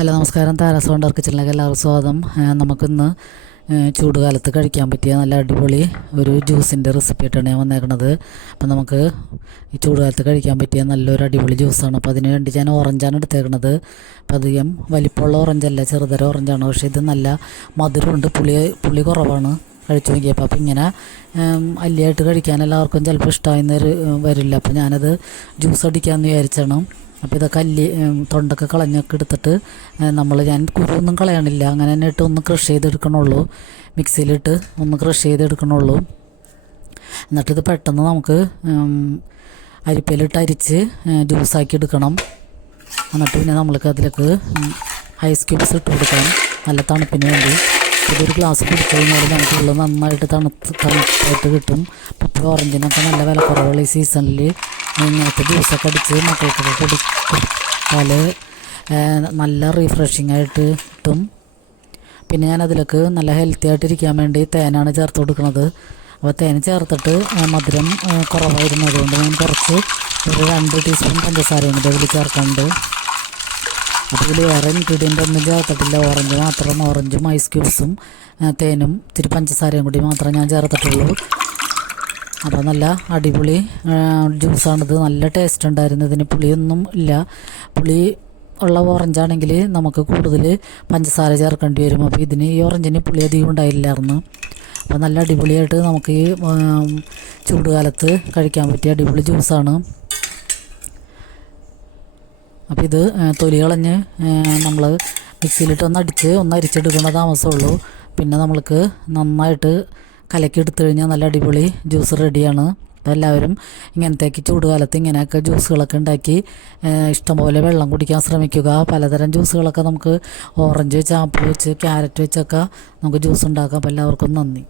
Hello നമസ്കാരം. Tara's wonder കിച്ചണിലേക്ക് എല്ലാവർക്കും സ്വാഗതം. നമുക്കിന്ന് ചൂടുകാലത്ത് കഴിക്കാൻ പറ്റിയ നല്ല അടിപൊളി ഒരു ജ്യൂസിൻ്റെ റെസിപ്പി ആയിട്ടാണ് ഞാൻ വന്നേക്കുന്നത്. അപ്പം നമുക്ക് ഈ ചൂടുകാലത്ത് കഴിക്കാൻ പറ്റിയ നല്ലൊരു അടിപൊളി ജ്യൂസാണ്. അപ്പോൾ അതിന് വേണ്ടി ഞാൻ ഓറഞ്ചാണ് എടുത്തേക്കുന്നത്. അപ്പം അധികം വലിപ്പമുള്ള ഓറഞ്ചല്ല, ചെറുതര ഓറഞ്ചാണ്. പക്ഷേ ഇത് നല്ല മധുരമുണ്ട്, പുളി കുറവാണ്. കഴിച്ചു നോക്കിയപ്പോൾ അപ്പം ഇങ്ങനെ അല്ലിയായിട്ട് കഴിക്കാൻ എല്ലാവർക്കും ചിലപ്പോൾ ഇഷ്ടമായെന്ന് വരില്ല. അപ്പോൾ ഞാനത് ജ്യൂസ് അടിക്കാമെന്ന് വിചാരിച്ചാണ്. അപ്പോൾ ഇതൊക്കെ തൊണ്ടൊക്കെ കളഞ്ഞൊക്കെ എടുത്തിട്ട് ഞാൻ കുരുവൊന്നും കളയണില്ല, അങ്ങനെ തന്നെ ഇട്ട് ഒന്ന് ക്രഷ് ചെയ്തെടുക്കണുള്ളൂ. മിക്സിയിലിട്ട് ഒന്ന് ക്രഷ് ചെയ്തെടുക്കണുള്ളൂ. എന്നിട്ടിത് പെട്ടെന്ന് നമുക്ക് അരിപ്പയിലിട്ട് അരിച്ച് ജ്യൂസാക്കി എടുക്കണം. എന്നിട്ട് പിന്നെ നമ്മൾക്ക് അതിലേക്ക് ഐസ് ക്യൂബ്സ് ഇട്ട് കൊടുക്കാം, നല്ല തണുപ്പിന് വേണ്ടി. ഇതൊരു ഗ്ലാസ് കുടിച്ചു കഴിഞ്ഞാൽ നമുക്കുള്ള നന്നായിട്ട് തണുപ്പായിട്ട് കിട്ടും. ഇപ്പോൾ ഓറഞ്ചിനൊക്കെ നല്ല വിലക്കുറവുള്ള ഈ സീസണിൽ ഇങ്ങനത്തെ ജ്യൂസൊക്കെ അടിച്ച് മക്കൾക്കൊക്കെ കൊടുത്താൽ നല്ല റീഫ്രഷിംഗ് ആയിട്ട് കിട്ടും. പിന്നെ ഞാനതിലേക്ക് നല്ല ഹെൽത്തി ആയിട്ടിരിക്കാൻ വേണ്ടി തേനാണ് ചേർത്ത് കൊടുക്കുന്നത്. അപ്പോൾ തേൻ ചേർത്തിട്ട് മധുരം കുറവായിരുന്നതുകൊണ്ട് ഞാൻ കുറച്ച് ഒരു 2 ടീസ്പൂൺ പഞ്ചസാരയാണ് ഇതിൽ ചേർക്കുന്നുണ്ട്. അപ്പോൾ ഇതിൽ വേറെ ഇൻഗ്രീഡിയൻ്റ് ഒന്നും ചേർത്തിട്ടില്ല, ഓറഞ്ച് മാത്രം. ഓറഞ്ചും ഐസ് ക്യൂബ്സും തേനും ഇത്തിരി പഞ്ചസാരയും കൂടി മാത്രമേ ഞാൻ ചേർത്തിട്ടുള്ളൂ. അപ്പോൾ നല്ല അടിപൊളി ജ്യൂസാണിത്. നല്ല ടേസ്റ്റ് ഉണ്ടായിരുന്നു. ഇതിന് പുളിയൊന്നും ഇല്ല. പുളി ഉള്ള ഓറഞ്ചാണെങ്കിൽ നമുക്ക് കൂടുതൽ പഞ്ചസാര ചേർക്കേണ്ടി വരും. അപ്പോൾ ഇതിന് ഈ ഓറഞ്ചിന് പുളി അധികം ഉണ്ടായില്ലായിരുന്നു. അപ്പോൾ നല്ല അടിപൊളിയായിട്ട് നമുക്ക് ഈ ചൂടുകാലത്ത് കഴിക്കാൻ പറ്റിയ അടിപൊളി ജ്യൂസാണ്. അപ്പോൾ ഇത് തൊലി കളഞ്ഞ് നമ്മൾ മിക്സിയിലിട്ട് ഒന്ന് അരിച്ചെടുക്കേണ്ട താമസമുള്ളൂ. പിന്നെ നമ്മൾക്ക് നന്നായിട്ട് കലക്കി എടുത്തു കഴിഞ്ഞാൽ നല്ല അടിപൊളി ജ്യൂസ് റെഡിയാണ്. അപ്പോൾ എല്ലാവരും ഇങ്ങനത്തേക്ക് ചൂടുകാലത്ത് ഇങ്ങനെയൊക്കെ ജ്യൂസുകളൊക്കെ ഉണ്ടാക്കി ഇഷ്ടംപോലെ വെള്ളം കുടിക്കാൻ ശ്രമിക്കുക. പലതരം ജ്യൂസുകളൊക്കെ നമുക്ക് ഓറഞ്ച് വെച്ച്, ആപ്പിൾ വെച്ച്, ക്യാരറ്റ് വെച്ചൊക്കെ നമുക്ക് ജ്യൂസ് ഉണ്ടാക്കാം. അപ്പോൾ എല്ലാവർക്കും നന്ദി.